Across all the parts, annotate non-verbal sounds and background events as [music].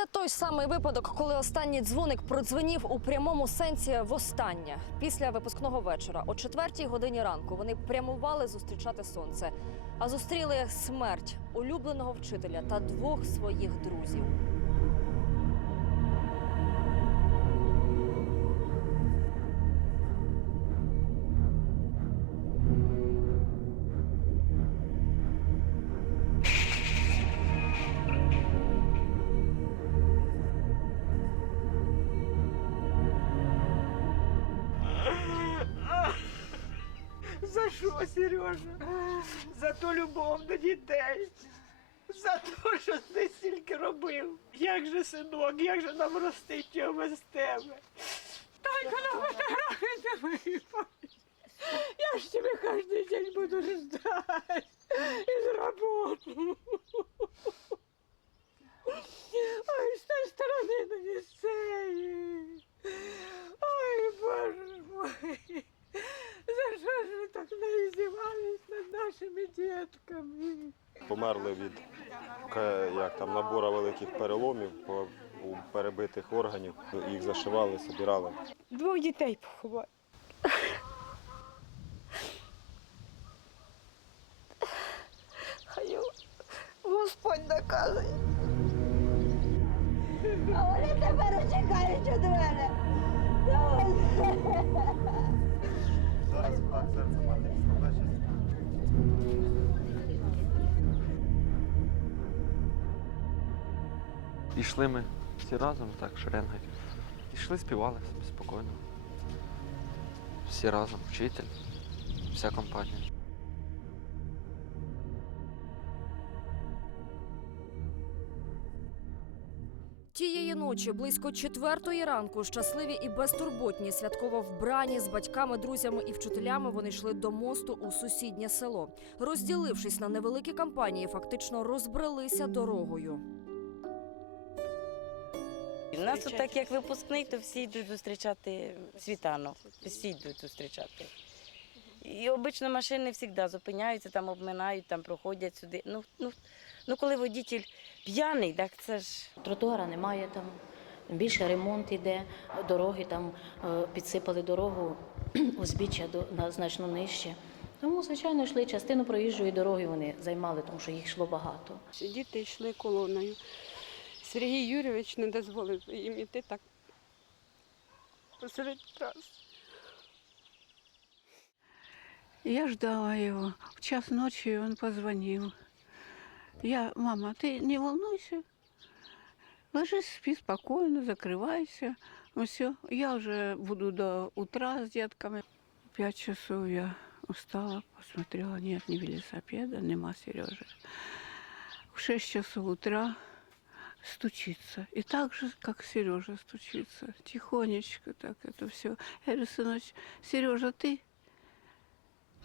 Це той самий випадок, коли останній дзвоник продзвенів у прямому сенсі востаннє. Після випускного вечора, о четвертій годині ранку, вони прямували зустрічати сонце, а зустріли смерть улюбленого вчителя та двох своїх друзів. За що, Сережа? За ту любов до дітей. За те, що ти стільки робив. Як же, синок, як же нам ростить його без тебе? Дай-ка на фотографії тебе. Я ж тебе кожен день буду ждать із роботи. Ой, з тої сторони до цієї. Ой, Боже мой. За що ж ви так наїздівались над нашими дітками? Померли від як там, набору великих переломів у перебитих органів. Їх зашивали, збирали. Двох дітей поховали. Хай Господь наказує. А вони тепер чекають від мене. Зараз так, серце матері складає. Ішли ми всі разом, так, шеренгою. Ішли, співали собі спокійно. Всі разом, вчитель, вся компанія. Ночі, близько четвертої ранку, щасливі і безтурботні, святково вбрані з батьками, друзями і вчителями вони йшли до мосту у сусіднє село. Розділившись на невеликі компанії, фактично розбрелися дорогою. У нас тут так як випускний, то всі йдуть зустрічати світанок. Всі йдуть зустрічати. І обично машини завжди зупиняються, там обминають, там проходять сюди. Ну, ну, ну коли водитель п'яний, так це ж Тротуара немає там. Більше ремонт іде, дороги там е, підсипали дорогу [clears throat] узбіччя до на значно нижче. Тому, звичайно, йшли частину проїжджої дороги. Вони займали, тому що їх йшло багато. Діти йшли колоною. Сергій Юрійович не дозволив їм іти так посеред траси. Я ждала его. В час ночи он позвонил. Я, мама, ты не волнуйся. Ложись, спи спокойно, закрывайся. Ну все, я уже буду до утра с детками. Пять часов я устала, посмотрела, нет ни велосипеда, нема Сережи. В шесть часов утра стучится. И так же, как Сережа стучится. Тихонечко так это все. Я говорю, сыночек, Сережа, ты?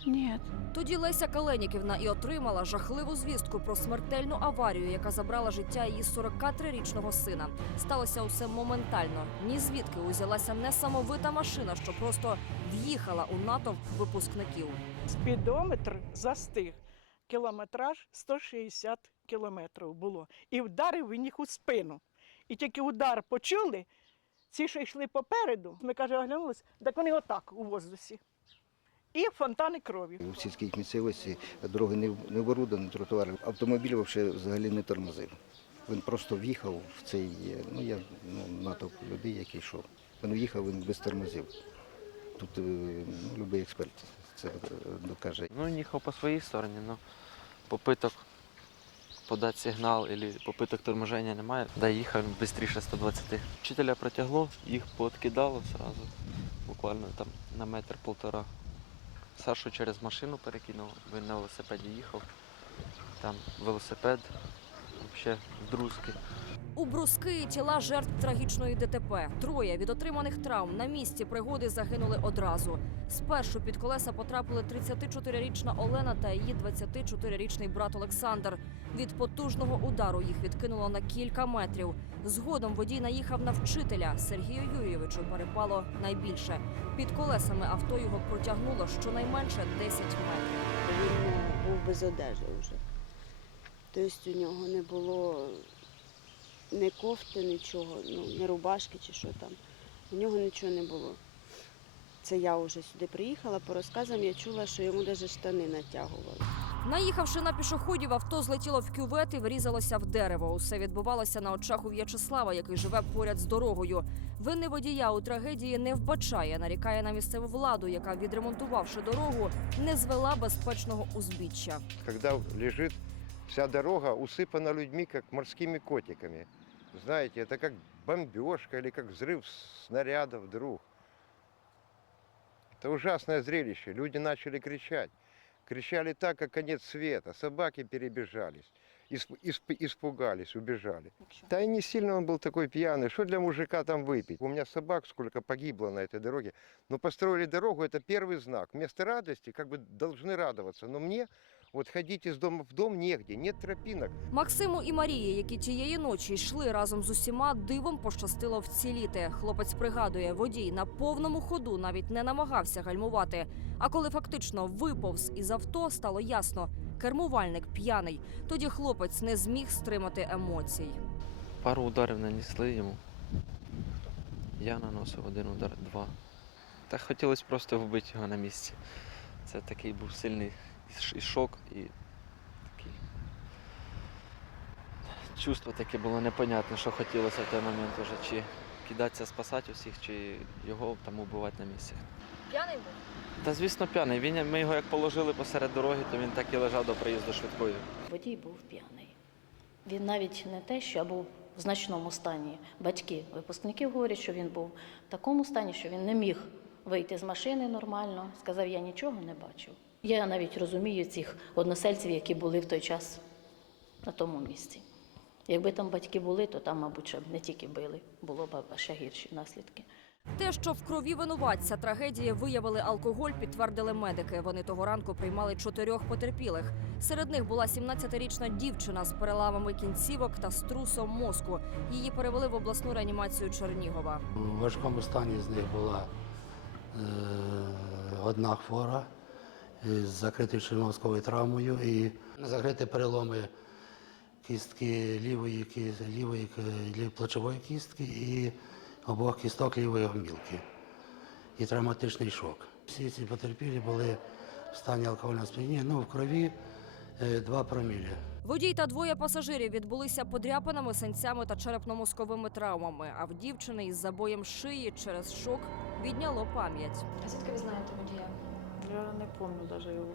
Нет. Тоді Леся Каленіківна і отримала жахливу звістку про смертельну аварію, яка забрала життя її 43-річного сина. Сталося усе моментально. Ні звідки узялася несамовита машина, що просто в'їхала у натовп випускників. Спідометр застиг. Кілометраж 160 кілометрів було. І вдарив він їх у спину. І тільки удар почули, ці, що йшли попереду, ми каже, оглянулися, так вони отак у воздусі. І фонтани крові. У сільській місцевості дороги не, не оборудовані, тротуари. Автомобіль взагалі, взагалі не тормозив. Він просто в'їхав в цей, е, ну я ну, натовп людей, який йшов. Він в'їхав, він без тормозів. Тут е, ну, будь-який експерт це е, докаже. Ну, він їхав по своїй стороні, але попиток подати сигнал або попиток торможення немає. Да їхав він швидше 120. Вчителя протягло, їх подкидало одразу, буквально там на метр-полтора. Сашу через машину перекинув, він на велосипеді їхав. Там велосипед, взагалі друзки. У бруски тіла жертв трагічної ДТП. Троє від отриманих травм на місці пригоди загинули одразу. Спершу під колеса потрапили 34-річна Олена та її 24-річний брат Олександр. Від потужного удару їх відкинуло на кілька метрів. Згодом водій наїхав на вчителя. Сергію Юрійовичу перепало найбільше. Під колесами авто його протягнуло щонайменше 10 метрів. Він був без одежі вже. Тобто у нього не було не кофти, нічого, ну, не рубашки чи що там. У нього нічого не було. Це я вже сюди приїхала, по розказам я чула, що йому навіть штани натягували. Наїхавши на пішоходів, авто злетіло в кювет і врізалося в дерево. Усе відбувалося на очах у В'ячеслава, який живе поряд з дорогою. Винний водія у трагедії не вбачає, нарікає на місцеву владу, яка, відремонтувавши дорогу, не звела безпечного узбіччя. когда лежит вся дорога усыпана людьми, как морскими котиками. Знаете, это как бомбежка или как взрыв снаряда вдруг. Это ужасное зрелище. Люди начали кричать. Кричали так, как конец света. Собаки перебежались. Исп- исп- испугались, убежали. Да и не сильно он был такой пьяный. Что для мужика там выпить? У меня собак сколько погибло на этой дороге. Но построили дорогу, это первый знак. Вместо радости как бы должны радоваться. Но мне вот ходить из дома в дом негде, нет тропинок. Максиму і Марії, які тієї ночі йшли разом з усіма, дивом пощастило вціліти. Хлопець пригадує, водій на повному ходу навіть не намагався гальмувати. А коли фактично виповз із авто, стало ясно. Кермувальник п'яний. Тоді хлопець не зміг стримати емоцій. Пару ударів нанесли йому. Я наносив один удар, два. Та хотілося просто вбити його на місці. Це такий був сильний і шок, і такий. Чувство таке було непонятне, що хотілося в той момент уже, чи кидатися спасати усіх, чи його там убивати на місці. П'яний був? Та звісно п'яний. Він, ми його як положили посеред дороги, то він так і лежав до приїзду швидкої. Водій був п'яний. Він навіть не те, що був в значному стані. Батьки випускників говорять, що він був в такому стані, що він не міг вийти з машини нормально. Сказав, я нічого не бачив. Я навіть розумію цих односельців, які були в той час на тому місці. Якби там батьки були, то там, мабуть, ще б не тільки били, було б ще гірші наслідки. Те, що в крові винуватця трагедії виявили алкоголь, підтвердили медики. Вони того ранку приймали чотирьох потерпілих. Серед них була 17-річна дівчина з переламами кінцівок та струсом мозку. Її перевели в обласну реанімацію Чернігова. У важкому стані з них була одна хвора з закритою черновською травмою і закриті переломи кістки лівої, лівої, плечової кістки і обох кісток лівої гомілки. І травматичний шок. Всі ці потерпілі були в стані алкогольного сп'яніння, ну, в крові е, 2 промілі. Водій та двоє пасажирів відбулися подряпинами, синцями та черепно-мозковими травмами. А в дівчини із забоєм шиї через шок відняло пам'ять. А звідки ви знаєте водія? Я не пам'ятаю навіть його.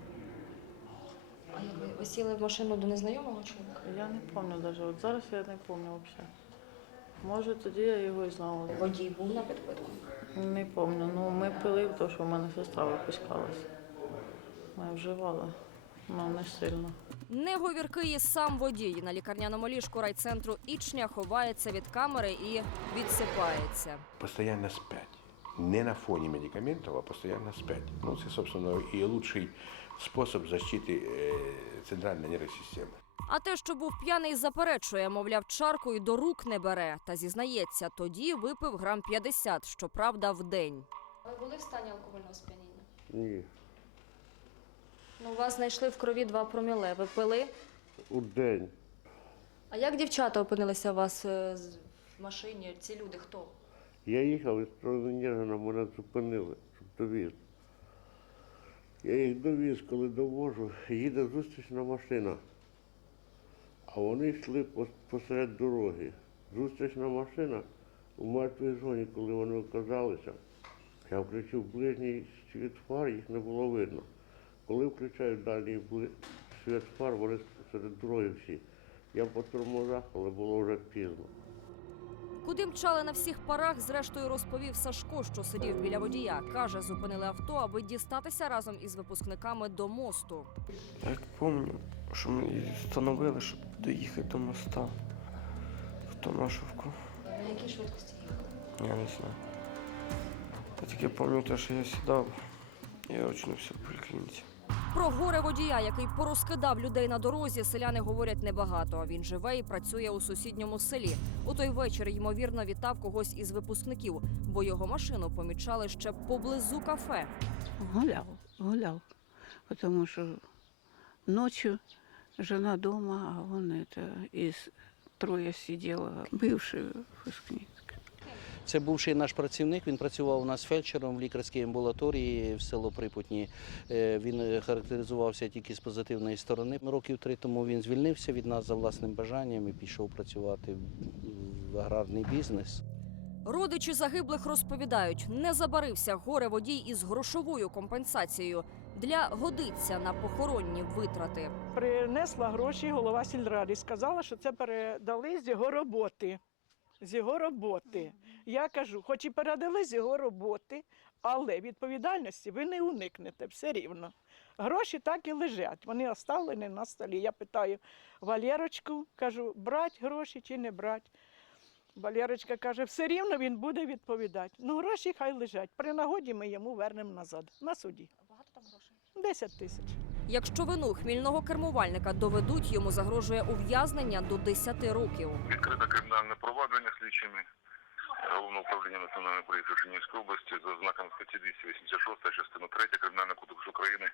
А як ви, ви сіли в машину до незнайомого чоловіка? Я не пам'ятаю навіть. От зараз я не пам'ятаю взагалі. Може, тоді я його і знала. Водій був на підпитку. Не пам'ятаю. Ну, ми пили, тому що в мене сестра випускалась. Ми вживали, але не сильно. Не говіркий і сам водій на лікарняному ліжку райцентру Ічня ховається від камери і відсипається. постоянно спять Не на фоне медикаментов, а постоянно спять. Ну, это, собственно, и лучший способ защиты э, центральной нервной системы. А те, що був п'яний, заперечує, мовляв, чарку й до рук не бере. Та зізнається, тоді випив грам 50, щоправда, в день. Ви були в стані алкогольного сп'яніння? Ні, Ну, у вас знайшли в крові два проміле. Ви пили? у день. А як дівчата опинилися у вас е, з- в машині? Ці люди хто? Я їхав із сторони Ніжина, мене зупинили, щоб довіз. Я їх довіз, коли довожу, їде зустрічна машина. А вони йшли посеред дороги. Зустрічна машина у мертвій зоні, коли вони оказалися. Я включив ближній світ фар, їх не було видно. Коли включаю дальній світ фар, вони серед дороги всі. Я по тормозах, але було вже пізно. Куди мчали на всіх парах, зрештою розповів Сашко, що сидів біля водія. Каже, зупинили авто, аби дістатися разом із випускниками до мосту. Як пам'ятаю, що ми її встановили, щоб доїхати до моста в Томашовку. На якій швидкості їхали? Я не знаю. Та тільки пам'ятаю що я сідав і очнувся в поліклініці. Про горе водія, який порозкидав людей на дорозі, селяни говорять небагато. Він живе і працює у сусідньому селі. У той вечір, ймовірно, вітав когось із випускників, бо його машину помічали ще поблизу кафе. Гулял, гулял. Потому что ночью жена дома, а он это из трое сидело, бывший выпускник. Це бувший наш працівник. Він працював у нас фельдшером в лікарській амбулаторії в село Припутні. Е, Він е, характеризувався тільки з позитивної сторони. Років три тому він звільнився від нас за власним бажанням і пішов працювати в аграрний бізнес. Родичі загиблих розповідають, не забарився горе водій із грошовою компенсацією для годиться на похоронні витрати. Принесла гроші голова сільради. Сказала, що це передали з його роботи. З його роботи. Я кажу, хоч і передали з його роботи, але відповідальності ви не уникнете все рівно. Гроші так і лежать, вони оставлені на столі. Я питаю Валерочку, кажу, брать гроші чи не брать. Валерочка каже, все рівно він буде відповідати. Ну, гроші хай лежать. При нагоді ми йому вернемо назад на суді. Багато там грошей? 10 тисяч. Якщо вину хмільного кермувальника доведуть, йому загрожує ув'язнення до 10 років. Відкрито кримінальне провадження слідчими Головного управління національної поліції Чернігівської області за знаком статті 286 частина 3 Кримінального кодексу України.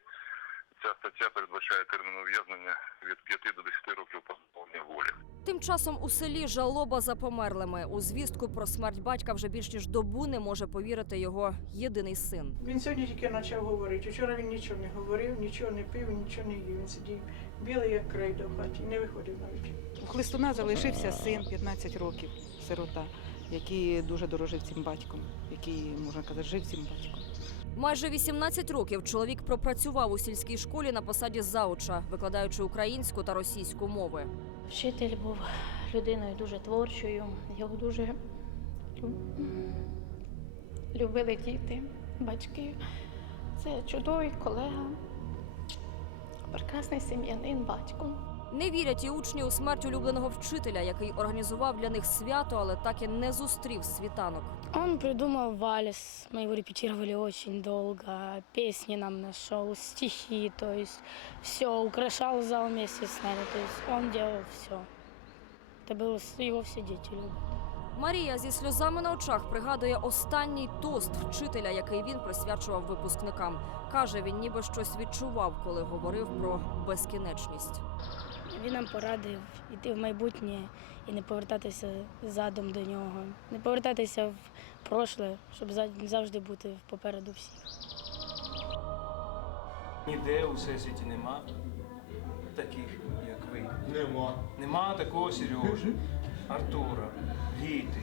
Ця стаття передбачає термін ув'язнення від 5 до 10 років позбавлення волі. Тим часом у селі жалоба за померлими. У звістку про смерть батька вже більш ніж добу не може повірити його єдиний син. Він сьогодні тільки почав говорити. Вчора він нічого не говорив, нічого не пив, нічого не їв. Він сидів білий, як крейда в хаті, не виходив навіть. У Хлистуна залишився син 15 років, сирота, який дуже дорожив цим батьком, який, можна казати, жив цим батьком. Майже 18 років чоловік пропрацював у сільській школі на посаді зауча, викладаючи українську та російську мови. Вчитель був людиною дуже творчою, його дуже любили діти, батьки. Це чудовий колега, прекрасний сім'янин, батько. Не вірять і учні у смерть улюбленого вчителя, який організував для них свято, але так і не зустрів світанок. Он придумал вальс, мы его репетировали очень долго, песни нам нашел, стихи, то есть все, украшал зал вместе с нами, то есть он делал все. Это было, с- его все дети любят. Марія зі сльозами на очах пригадує останній тост вчителя, який він присвячував випускникам. Каже, він ніби щось відчував, коли говорив про безкінечність. Він нам порадив йти в майбутнє і не повертатися задом до нього, не повертатися в прошле, щоб завжди бути попереду всіх. Ніде у всесвіті нема таких, як ви. Нема. Нема такого Сережі, Артура, Віти,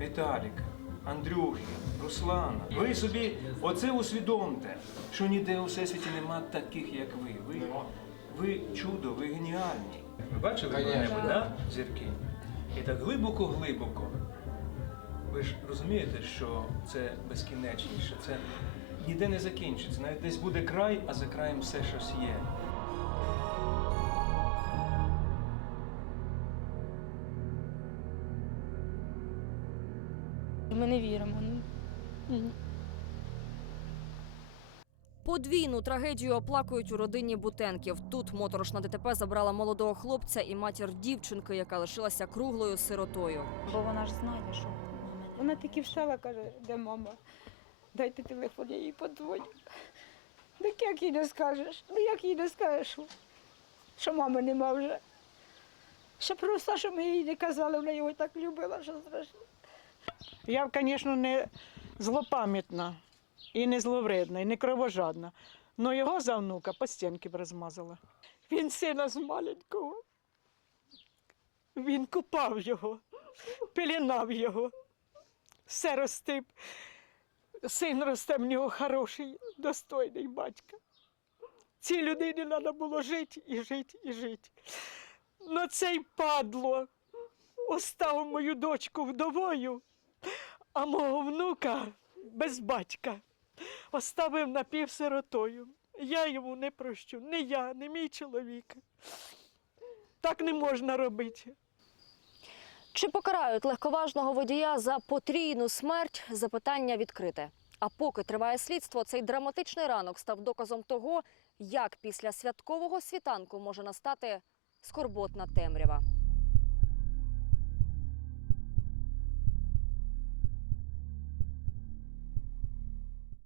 Віталіка, Андрюхи, Руслана. Ви собі оце усвідомте, що ніде у всесвіті нема таких, як ви. Ви, ви чудо, ви геніальні. Ви бачили небо, да? зірки? І так глибоко-глибоко. Ви ж розумієте, що це безкінечніше, це ніде не закінчиться. Навіть десь буде край, а за краєм все щось є. Ми не віримо. Ну. Подвійну трагедію оплакують у родині Бутенків. Тут моторошна ДТП забрала молодого хлопця і матір дівчинки, яка лишилася круглою сиротою. Бо вона ж знає, що мами. Вона тільки встала, каже, де мама? Дайте телефон, я їй подзвоню. Так як їй не скажеш? Ну як їй не скажеш, що- що мами нема вже? Ще просто, що ми їй не казали, вона його так любила, що страшно. Я, звісно, не злопам'ятна і не зловредна, і не кровожадна. але його за внука по стінки б розмазала. Він сина з маленького. Він купав його, пеленав його. Все росте. Син росте в нього хороший, достойний батька. Цій людині треба було жити і жити, і жити. Но цей падло оставив мою дочку вдовою, а мого внука без батька оставив напівсиротою. Я йому не прощу, не я, не мій чоловік. Так не можна робити. Чи покарають легковажного водія за потрійну смерть? Запитання відкрите. А поки триває слідство, цей драматичний ранок став доказом того, як після святкового світанку може настати скорботна темрява.